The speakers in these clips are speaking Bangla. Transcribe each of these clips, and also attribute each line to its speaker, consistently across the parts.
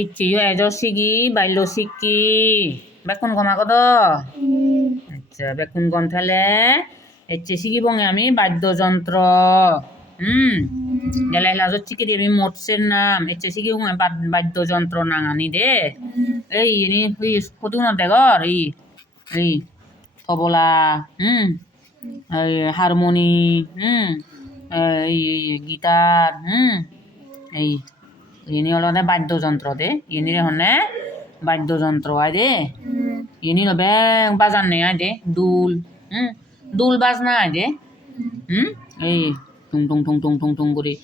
Speaker 1: ইচ্ছিও এজ সিগি বাইল সিকি বেকুন গমা কদ আচ্ছা বেকুন থালে এচ্ছে সিগি বঙে আমি বাদ্যযন্ত্র। হুম গেলে লাজত চিকি দিয়ে আমি মোটসের নাম। এচ্ছে সিগি বঙে বাদ্যযন্ত্র নাঙানি দে। এই, ইনি হুই ফটো না দেগর এই এই তবলা হুম এই হারমোনি হুম এই গিটার হুম এই ইনি হলো বাদ্যযন্ত্র দে। ইনি হনে বাদ্যযন্ত্র আয় দে। ইনি হলো ব্যাং বাজার নেই আয় দে। দুল হুম। দুল বাজনা আয় দে। হুম। এই টুং টুং টুং টুং টুং টুং করে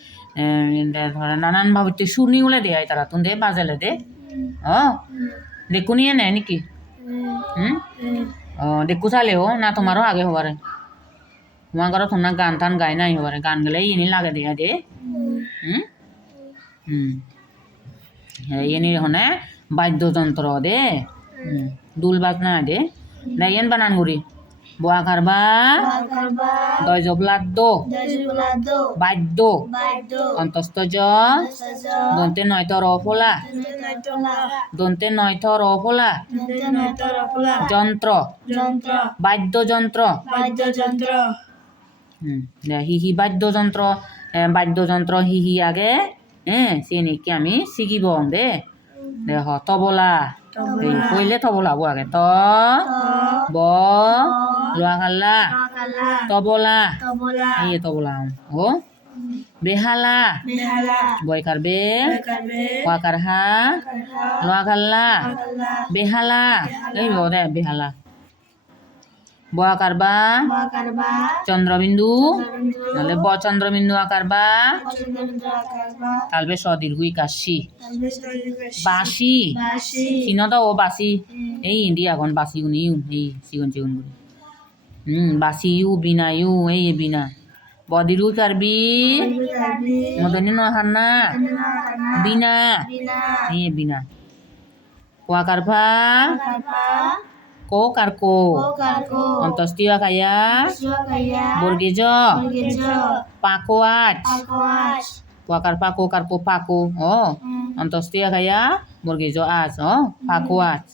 Speaker 1: ধরে নানান ভাবে তুই সুরনি উলে দে আয় তারা। তুন দে বাজালে দে। ও দেখু নিয়ে নেয় নাকি? হুম। ও দেখু চালেও না তোমারও আগে হবারে। তোমার ঘরে তোমরা গান টান গাই নাই হবারে। গান গেলে ইনি লাগে দিয়া দে। হুম। হুম। হনে বাদ্যযন্ত্র দে। হুম। দুল বাজনা দে। না ইয়েন বানান গুড়ি। বোয়া কারবা দয় জবলাদ দো বাদ্য অন্তস্থ জ। দন্তে নয় তর ফোলা দন্তে নয় তর ফোলা যন্ত্র।
Speaker 2: যন্ত্র।
Speaker 1: বাদ্যযন্ত্র। হি হি বাদ্যযন্ত্র। বাদ্যযন্ত্র হি হি আগে। হ্যাঁ সে নাকি আমি শিখিব দে। দেখ তবলা। এই কইলে তবলা বো আগে ত ব কাল্লা
Speaker 2: কালা
Speaker 1: তবলা।
Speaker 2: তবলা।
Speaker 1: এই তবলা ও বেহালা।
Speaker 2: বেহালা।
Speaker 1: বয়কার বে
Speaker 2: কাবে
Speaker 1: ওয়াকার হা লোৱা কাল্লা বেহালা। এই বেহালা। বা
Speaker 2: কারবা
Speaker 1: চন্দ্রবিন্দু। নহলে ব চন্দ্রবিন্দু আকার বা তালবে স দীর্ঘই কাশি।
Speaker 2: বাসি
Speaker 1: বাসি চিনত ও বাসি এই ইন্দি আগন বাসি গুনি ইউ এই চিগুন চিগুন গুনি হুম বাসি ইউ বিনা ইউ এই বিনা। বদিরু কারবি মদনি নহান্না। বিনা।
Speaker 2: বিনা।
Speaker 1: এই বিনা। কোয়া কারফা কো কার কো।
Speaker 2: কারকো
Speaker 1: অন্তস্তীয় কায়া
Speaker 2: সুয়াকায়া
Speaker 1: বর্গেজ
Speaker 2: গেজ
Speaker 1: পাকোয়াচ
Speaker 2: আকোয়াশ
Speaker 1: কোয়া কারফা কো কার কো পাকো ও অন্তস্তীয় কায়া বর্গেজ আচ ও পাকোয়াচ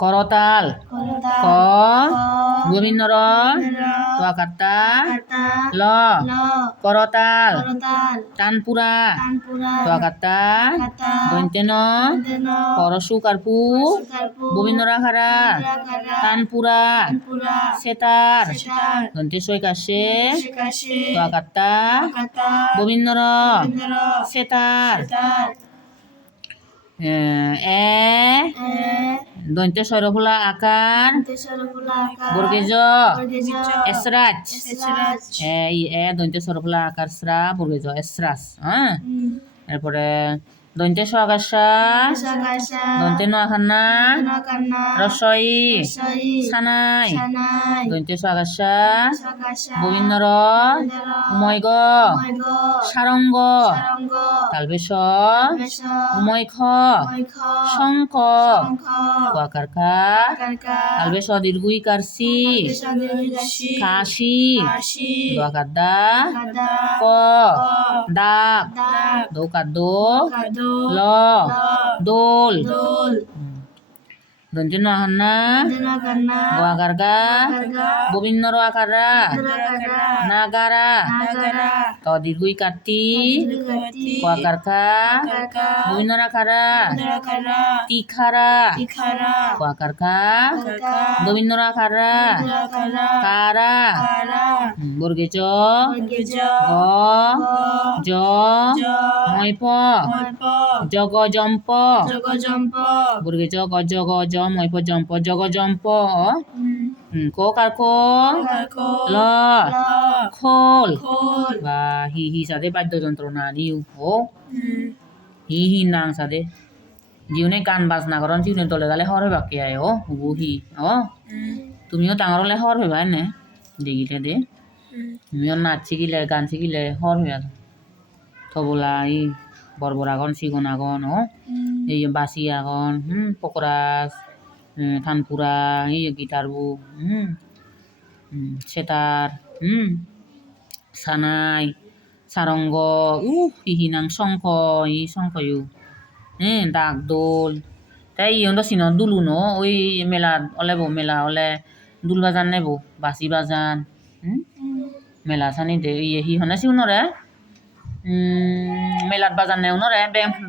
Speaker 1: করতাল।
Speaker 2: করতা
Speaker 1: ক গোবিন্দ
Speaker 2: কাটা
Speaker 1: ল, করতাল। কার্তা
Speaker 2: কাটা
Speaker 1: দন্তেন
Speaker 2: দেন
Speaker 1: পরশু কার্পু গোবিন্দ রাখারা
Speaker 2: কানপুরা
Speaker 1: সেতার দন্তে সই কাশে
Speaker 2: কাটা
Speaker 1: গোবিন্দ র সেতার এ দন্তে সৈরফুলা আকার বর্গেজ এসরাজ এ দন্তে সরফুলা আকার স্রা বর্গেজ এসরাজ হ্যাঁ? এরপরে দন্তে সাগাসা দন্তে
Speaker 2: নকান্না
Speaker 1: রসই।
Speaker 2: সই
Speaker 1: সানাই। দন্তে সাগাসা গোবিন্দ র উময় গ
Speaker 2: ময়গ
Speaker 1: সারঙ্গ। তালবে স উময় খ শঙ্খ। কোয়াকার খা তালবে স দীর্ঘই কারসি কাশি। দোয়াকার দা
Speaker 2: কাদা
Speaker 1: ক।
Speaker 2: দাগ
Speaker 1: দৌকার দো।
Speaker 2: কাদো
Speaker 1: ল দোল
Speaker 2: দোল
Speaker 1: দন্তে নোয়াখান্না
Speaker 2: দেনকান্না
Speaker 1: গোয়াকার গা
Speaker 2: কারগা
Speaker 1: গোবিন্দ র আকারা
Speaker 2: কারগা
Speaker 1: নাগারা
Speaker 2: নাগারা
Speaker 1: ত দীর্ঘই কার্তি
Speaker 2: কাতি
Speaker 1: কোয়াকার খা
Speaker 2: কারকা
Speaker 1: গোবিন্দ রাখারা
Speaker 2: কারা
Speaker 1: তিখারা
Speaker 2: ইখারা
Speaker 1: কোয়াকার খা
Speaker 2: কারকা
Speaker 1: গোবিন্দ রাখারা
Speaker 2: কারা
Speaker 1: কারা
Speaker 2: কারা
Speaker 1: বর্গেজ
Speaker 2: গেজ
Speaker 1: গ জ
Speaker 2: জ
Speaker 1: মৈপ
Speaker 2: ময়প
Speaker 1: জগ জম্প
Speaker 2: জগজম্প
Speaker 1: বর্গেজ গ জগ জ মৈপ জম্প জগ জম্প কো কার কো ল খোল বা হি হি সাদে বাদ্যযন্ত্র না নিউ ও হি হি নাং সাদে জিউনে গান বাজনা করন জিউনে দলে গালে হর বাকি আয় ও হুবু হি ও তুমিও ডাঙর হলে হর হইবা নে দেখিলে দে তুমিও নাচ শিকিলে গান শিকিলে হর হইবা তবলা ই বরবর আগন সিগুন আগন ও এই বাসি আগন হুম পকরাস থানপুরা, এই গিটারবু হুম হুম, সেতার, হুম, সানাই, সারঙ্গ উ হিহিনাং শঙ্খ ই শঙ্খ ইউ হ্যাঁ ডাক দোল তাই ইয়ন্ত সিনত দুলু ন, ওই মেলা ওলে বো, মেলা ওলে দুল বাজান নেব বাসি বাজান মেলা সানি দে ইয়ে হি হনে সিউ নরে মেলাত বাজান নেও নরে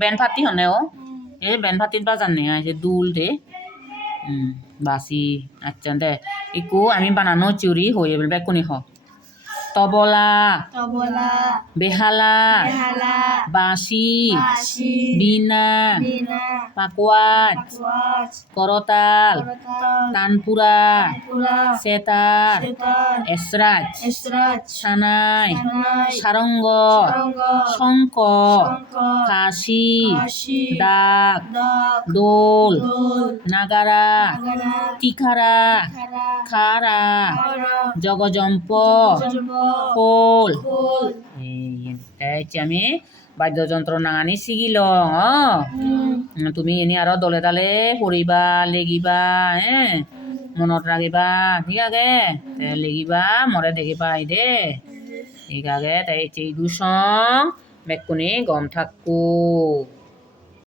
Speaker 1: বেন ফাটি হনেও এই বেন ফাটিত বাজান নে আছে দুল দে বাসি আচ্ছা দে ইকু আমি বানানো চুরি হয়ে বলবে কোনি হ তবলা
Speaker 2: তবলা
Speaker 1: বেহালা
Speaker 2: বেহালা
Speaker 1: বাঁশি
Speaker 2: বাঁশি
Speaker 1: বীণা
Speaker 2: বীণা
Speaker 1: পাকোয়াট করতাল তানপুরা সেতার এসরাজ
Speaker 2: এসরাজ
Speaker 1: সানাই সারঙ্গ শঙ্খ কাশি ডাক দোল নাগারা
Speaker 2: নাগারা
Speaker 1: টিখারা
Speaker 2: খারা
Speaker 1: খারা
Speaker 2: খারা
Speaker 1: জগজম্প এই আমি বাদ্যযন্ত্র নাঙানি শিকিল
Speaker 2: উম,
Speaker 1: তুমি এনে আৰু দলে দালে পঢ়িবা লেগিবা হে মনত ৰাখিবা ঠিক আছে লেগিবা মৰে দেখিবা আহি দে ঠিক আছে তাই চেই দুচং বেকুনি গম থাকো